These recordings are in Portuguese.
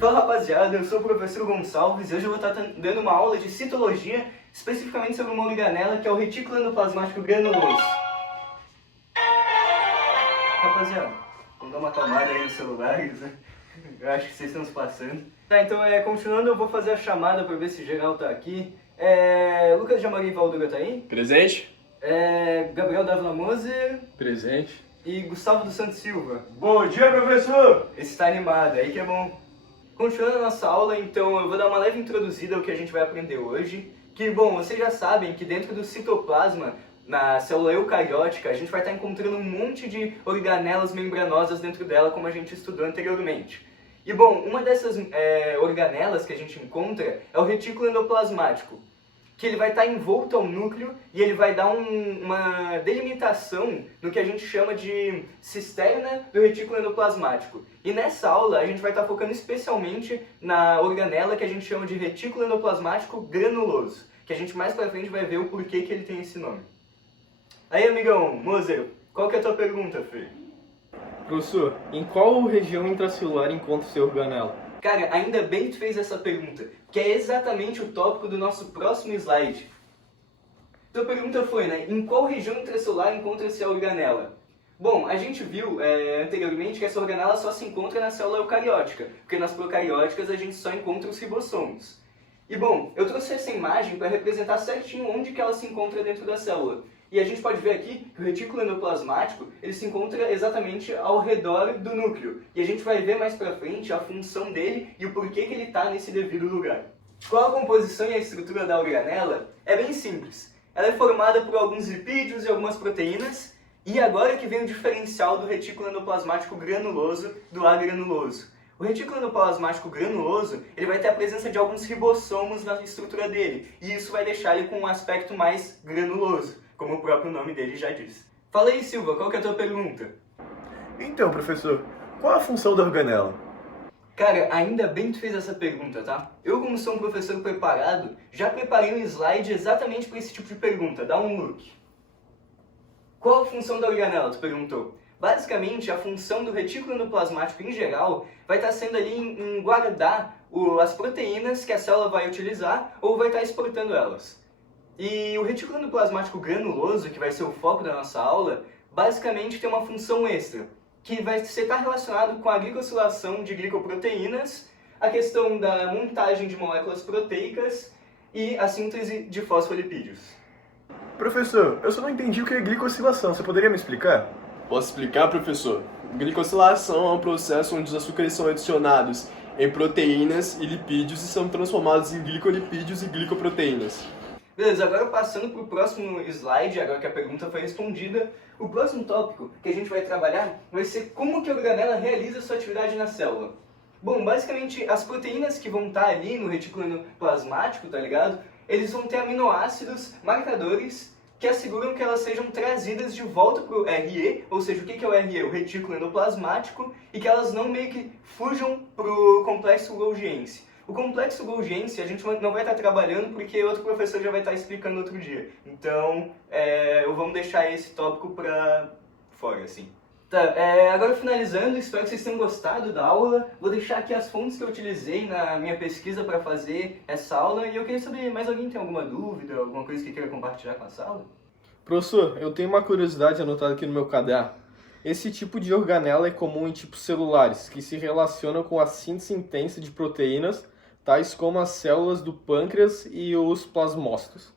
Fala rapaziada, eu sou o professor Gonçalves e hoje eu vou estar dando uma aula de citologia, especificamente sobre uma organela que é o retículo endoplasmático granuloso. Rapaziada, vamos dar uma acalmada aí nos celulares, né? Eu acho que vocês estão se passando. Tá, então continuando, eu vou fazer a chamada para ver se geral tá aqui. Lucas de Amorim Valdura tá aí? Presente. Gabriel Dávila Moser Presente. e Gustavo dos Santos Silva. Bom dia, professor! Esse tá animado, aí que é bom. Continuando a nossa aula, então eu vou dar uma leve introduzida ao que a gente vai aprender hoje. Que, bom, vocês já sabem que dentro do citoplasma, na célula eucariótica, a gente vai estar encontrando um monte de organelas membranosas dentro dela, como a gente estudou anteriormente. E, bom, uma dessas organelas que a gente encontra é o retículo endoplasmático, que ele vai estar envolto ao núcleo e ele vai dar uma delimitação no que a gente chama de cisterna do retículo endoplasmático. E nessa aula a gente vai estar focando especialmente na organela que a gente chama de retículo endoplasmático granuloso, que a gente mais pra frente vai ver o porquê que ele tem esse nome. Aí, amigão, Moser, qual que é a tua pergunta, Fê? Professor, em qual região intracelular encontra-se a organela? Cara, ainda bem que tu fez essa pergunta, que é exatamente o tópico do nosso próximo slide. Tua pergunta foi, né, em qual região intracelular encontra-se a organela? Bom, a gente viu anteriormente que essa organela só se encontra na célula eucariótica, porque nas procarióticas a gente só encontra os ribossomos. E bom, eu trouxe essa imagem para representar certinho onde que ela se encontra dentro da célula. E a gente pode ver aqui que o retículo endoplasmático ele se encontra exatamente ao redor do núcleo. E a gente vai ver mais pra frente a função dele e o porquê que ele está nesse devido lugar. Qual a composição e a estrutura da organela? É bem simples. Ela é formada por alguns lipídios e algumas proteínas. E agora que vem o diferencial do retículo endoplasmático granuloso do agranuloso. O retículo endoplasmático granuloso ele vai ter a presença de alguns ribossomos na estrutura dele. E isso vai deixar ele com um aspecto mais granuloso, como o próprio nome dele já diz. Fala aí, Silva, qual que é a tua pergunta? Então, professor, qual a função da organela? Cara, ainda bem que tu fez essa pergunta, tá? Eu, como sou um professor preparado, já preparei um slide exatamente para esse tipo de pergunta. Dá um look. Qual a função da organela, tu perguntou? Basicamente, a função do retículo endoplasmático em geral vai estar sendo ali em guardar as proteínas que a célula vai utilizar ou vai estar exportando elas. E o retículo endoplasmático granuloso, que vai ser o foco da nossa aula, basicamente tem uma função extra, que vai estar relacionado com a glicosilação de glicoproteínas, a questão da montagem de moléculas proteicas e a síntese de fosfolipídios. Professor, eu só não entendi o que é glicosilação, você poderia me explicar? Posso explicar, professor? Glicosilação é um processo onde os açúcares são adicionados em proteínas e lipídios e são transformados em glicolipídios e glicoproteínas. Beleza, agora passando para o próximo slide, agora que a pergunta foi respondida, o próximo tópico que a gente vai trabalhar vai ser como que a organela realiza sua atividade na célula. Bom, basicamente as proteínas que vão estar ali no retículo endoplasmático, tá ligado? Eles vão ter aminoácidos marcadores que asseguram que elas sejam trazidas de volta para o RE, ou seja, o que é o RE? O retículo endoplasmático, e que elas não meio que fujam para o complexo Golgiense. O complexo Golgiense a gente não vai estar trabalhando porque outro professor já vai estar explicando outro dia. Então, vamos deixar esse tópico para fora, assim. Tá, agora finalizando, espero que vocês tenham gostado da aula. Vou deixar aqui as fontes que eu utilizei na minha pesquisa para fazer essa aula. E eu queria saber, mais alguém tem alguma dúvida, alguma coisa que queira compartilhar com a sala? Professor, eu tenho uma curiosidade anotada aqui no meu caderno. Esse tipo de organela é comum em tipos celulares, que se relacionam com a síntese intensa de proteínas, tais como as células do pâncreas e os plasmócitos.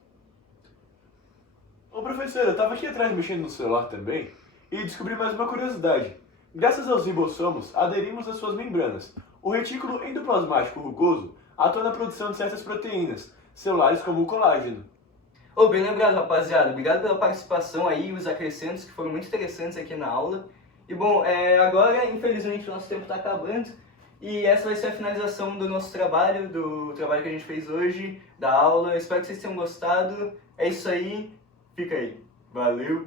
Ô professor, eu tava aqui atrás mexendo no celular também e descobri mais uma curiosidade. Graças aos ribossomos, aderimos às suas membranas. O retículo endoplasmático rugoso atua na produção de certas proteínas celulares como o colágeno. Bem lembrado, rapaziada. Obrigado pela participação aí, os acrescentos que foram muito interessantes aqui na aula. E bom, agora, infelizmente, o nosso tempo está acabando. E essa vai ser a finalização do nosso trabalho, do trabalho que a gente fez hoje, da aula. Espero que vocês tenham gostado. É isso aí. Fica aí. Valeu!